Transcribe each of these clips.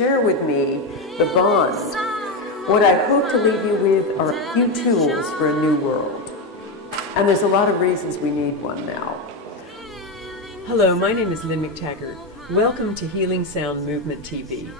share with me the bond. What I hope to leave you with are a few tools for a new world. And there's a lot of reasons we need one now. Hello, my name is Lynne McTaggart. Welcome to HealingSoundMovement TV.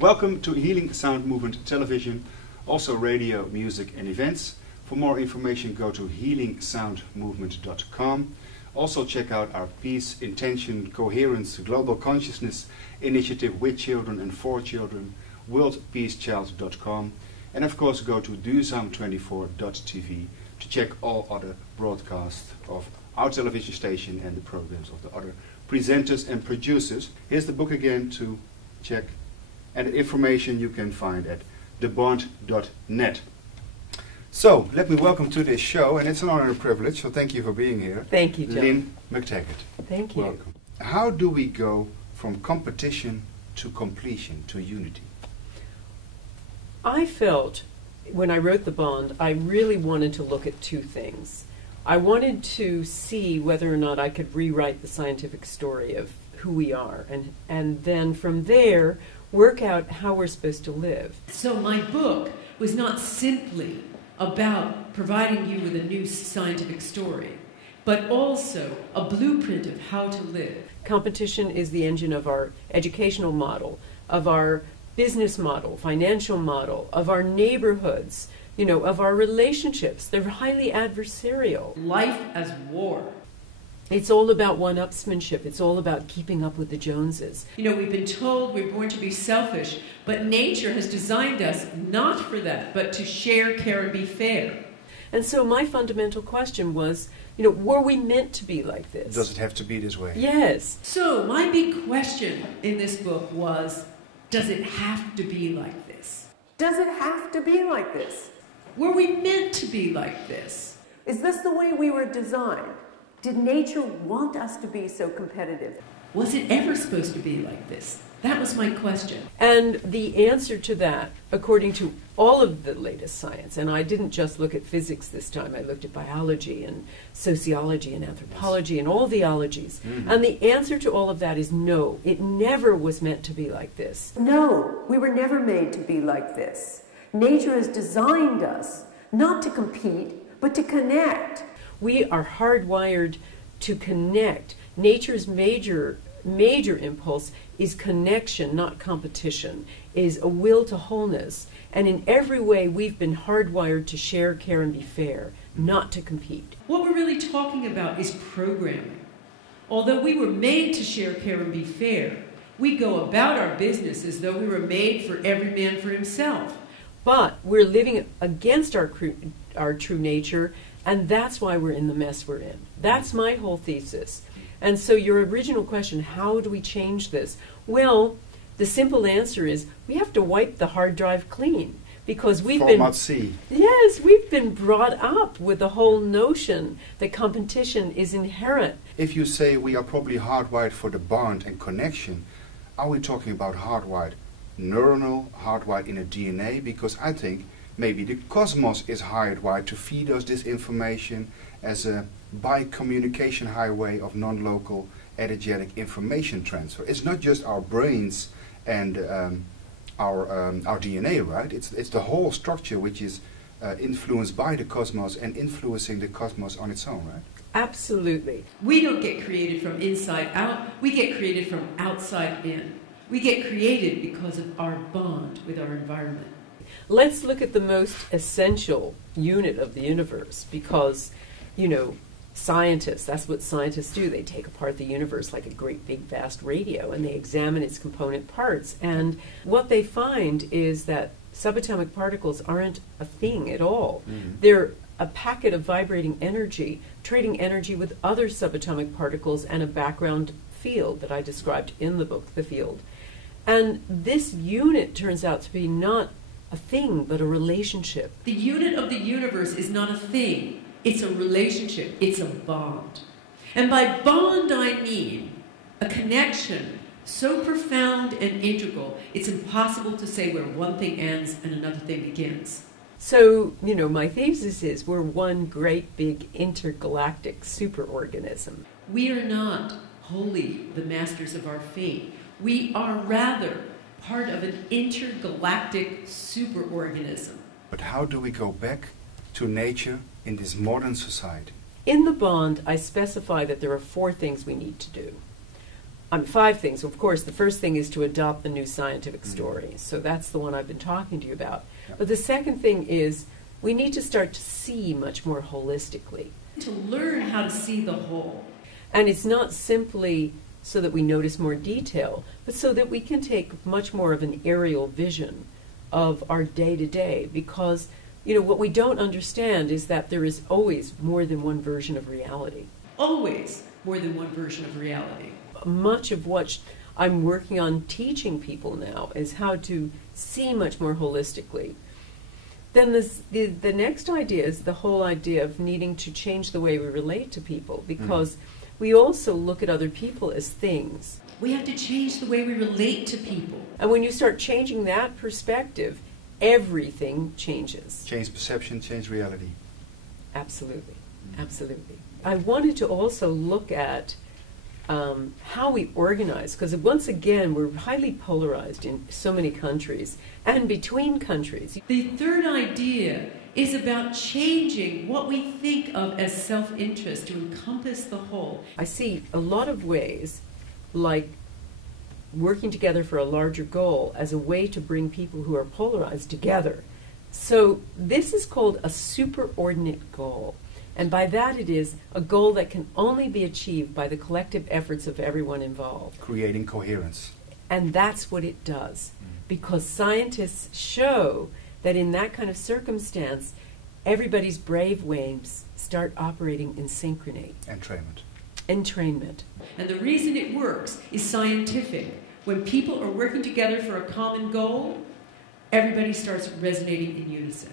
Welcome to HealingSoundMovement Television, also radio, music and events. For more information go to HealingSoundMovement.com. Also check out our Peace, Intention, Coherence, Global Consciousness initiative with children and for children, worldpeacechild.com. And of course go to duurzaam24.tv to check all other broadcasts of our television station and the programs of the other presenters and producers. Here's the book again to check, and the information you can find at thebond.net. So, let me welcome to this show, and it's an honor and a privilege, so thank you for being here. Thank you, John. Lynne McTaggart. Thank you. Welcome. How do we go from competition to completion, to unity? I felt, when I wrote The Bond, I really wanted to look at two things. I wanted to see whether or not I could rewrite the scientific story of who we are, and then from there, work out how we're supposed to live. So my book was not simply about providing you with a new scientific story, but also a blueprint of how to live. Competition is the engine of our educational model, of our business model, financial model, of our neighborhoods, of our relationships. They're highly adversarial. Life as war. It's all about one-upsmanship. It's all about keeping up with the Joneses. We've been told we're born to be selfish, but nature has designed us not for that, but to share, care, and be fair. And so my fundamental question was, were we meant to be like this? Does it have to be this way? Yes. So my big question in this book was, does it have to be like this? Does it have to be like this? Were we meant to be like this? Is this the way we were designed? Did nature want us to be so competitive? Was it ever supposed to be like this? That was my question. And the answer to that, according to all of the latest science, and I didn't just look at physics this time, I looked at biology and sociology and anthropology and all the ologies. Mm-hmm. And the answer to all of that is no, it never was meant to be like this. No, we were never made to be like this. Nature has designed us not to compete, but to connect. We are hardwired to connect. Nature's major impulse is connection, not competition, is a will to wholeness. And in every way, we've been hardwired to share, care, and be fair, not to compete. What we're really talking about is programming. Although we were made to share, care, and be fair, we go about our business as though we were made for every man for himself. But we're living against our true nature, and that's why we're in the mess we're in. That's my whole thesis. And so your original question, how do we change this? Well, the simple answer is we have to wipe the hard drive clean, because we've been brought up with the whole notion that competition is inherent. If you say we are probably hardwired for the bond and connection, are we talking about hardwired neuronal, hardwired in a DNA? Because I think maybe the cosmos is hardwired to feed us this information as a bi-communication highway of non-local energetic information transfer. It's not just our brains and our DNA, right? It's the whole structure which is influenced by the cosmos and influencing the cosmos on its own, right? Absolutely. We don't get created from inside out. We get created from outside in. We get created because of our bond with our environment. Let's look at the most essential unit of the universe, because, scientists, that's what scientists do. They take apart the universe like a great big vast radio, and they examine its component parts. And what they find is that subatomic particles aren't a thing at all. Mm-hmm. They're a packet of vibrating energy, trading energy with other subatomic particles and a background field that I described in the book, The Field. And this unit turns out to be not a thing, but a relationship. The unit of the universe is not a thing. It's a relationship. It's a bond. And by bond, I mean a connection so profound and integral, it's impossible to say where one thing ends and another thing begins. So, my thesis is we're one great big intergalactic superorganism. We are not wholly the masters of our fate. We are rather part of an intergalactic superorganism. But how do we go back to nature in this modern society? In the bond, I specify that there are 4 things we need to do. 5 things. Of course, the first thing is to adopt the new scientific story. So that's the one I've been talking to you about. Yep. But the second thing is we need to start to see much more holistically. To learn how to see the whole. And it's not simply so that we notice more detail, but so that we can take much more of an aerial vision of our day-to-day, because what we don't understand is that there is always more than one version of reality. Always more than one version of reality. Much of what I'm working on teaching people now is how to see much more holistically. Then the next idea is the whole idea of needing to change the way we relate to people, because we also look at other people as things. We have to change the way we relate to people. And when you start changing that perspective, everything changes. Change perception, change reality. Absolutely, absolutely. I wanted to also look at how we organize, because once again, we're highly polarized in so many countries and between countries. The third idea is about changing what we think of as self-interest to encompass the whole. I see a lot of ways, like working together for a larger goal, as a way to bring people who are polarized together. So this is called a superordinate goal. And by that it is a goal that can only be achieved by the collective efforts of everyone involved. Creating coherence. And that's what it does. Because scientists show that in that kind of circumstance, everybody's brave waves start operating in synchrony. Entrainment. And the reason it works is scientific. When people are working together for a common goal, everybody starts resonating in unison.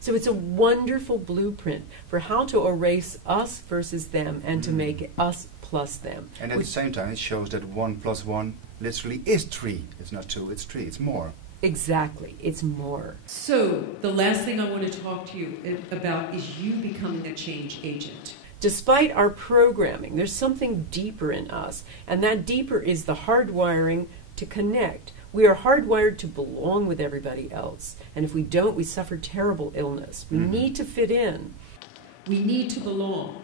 So it's a wonderful blueprint for how to erase us versus them and to make it us plus them. And at the same time, it shows that 1 + 1 literally is 3. It's not 2, it's 3, it's more. Exactly, it's more. So the last thing I want to talk to you about is you becoming a change agent. Despite our programming, there's something deeper in us, and that deeper is the hardwiring to connect. We are hardwired to belong with everybody else, and if we don't, we suffer terrible illness. We need to fit in. We need to belong.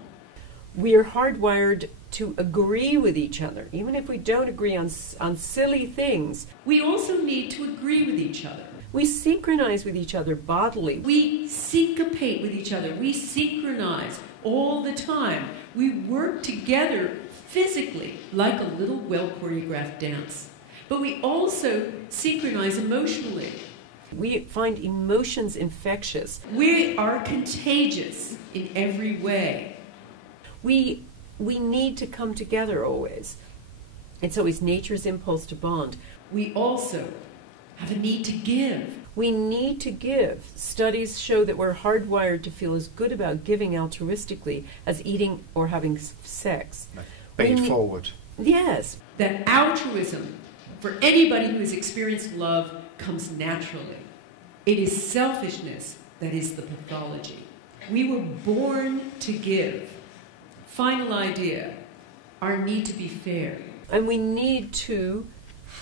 We are hardwired to agree with each other, even if we don't agree on silly things. We also need to agree with each other. We synchronize with each other bodily. We syncopate with each other. We synchronize all the time. We work together physically like a little well-choreographed dance. But we also synchronize emotionally. We find emotions infectious. We are contagious in every way. We need to come together always. It's always nature's impulse to bond. We also have a need to give. We need to give. Studies show that we're hardwired to feel as good about giving altruistically as eating or having sex. Pay it forward. Yes. That altruism, for anybody who has experienced love, comes naturally. It is selfishness that is the pathology. We were born to give. Final idea, our need to be fair. And we need to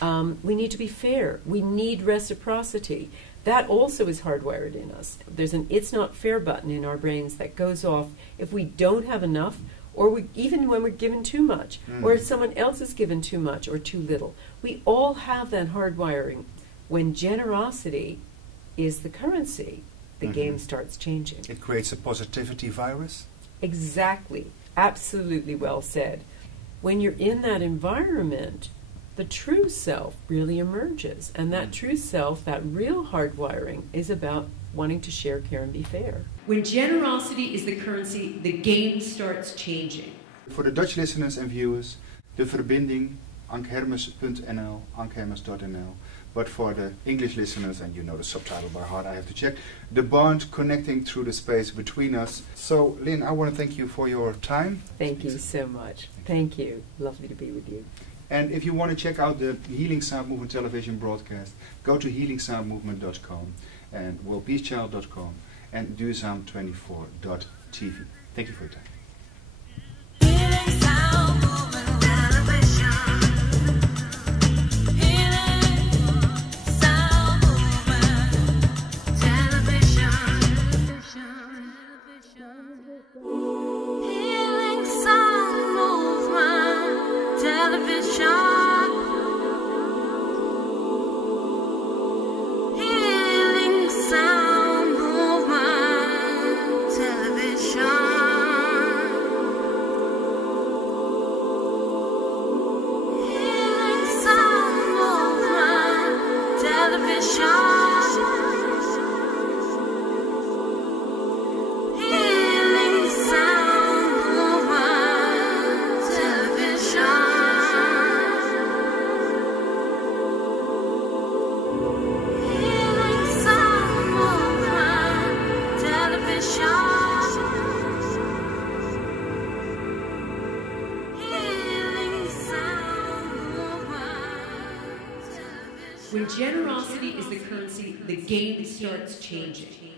be fair. We need reciprocity. That also is hardwired in us. There's an "it's not fair" button in our brains that goes off if we don't have enough, or even when we're given too much, or if someone else is given too much or too little. We all have that hardwiring. When generosity is the currency, the game starts changing. It creates a positivity virus? Exactly. Absolutely well said. When you're in that environment, the true self really emerges. And that true self, that real hardwiring, is about wanting to share, care, and be fair. When generosity is the currency, the game starts changing. For the Dutch listeners and viewers, de verbinding Ankh-Hermes.nl, Ankh-Hermes.nl. But for the English listeners, and you know the subtitle by heart, I have to check, the bond connecting through the space between us. So, Lynne, I want to thank you for your time. Thank you so much. Thank you. Lovely to be with you. And if you want to check out the Healing Sound Movement television broadcast, go to HealingSoundMovement.com and worldpeacechild.com and duurzaam24.tv. Thank you for your time. Healing Sound Movement Television. When generosity is the currency, the game starts changing.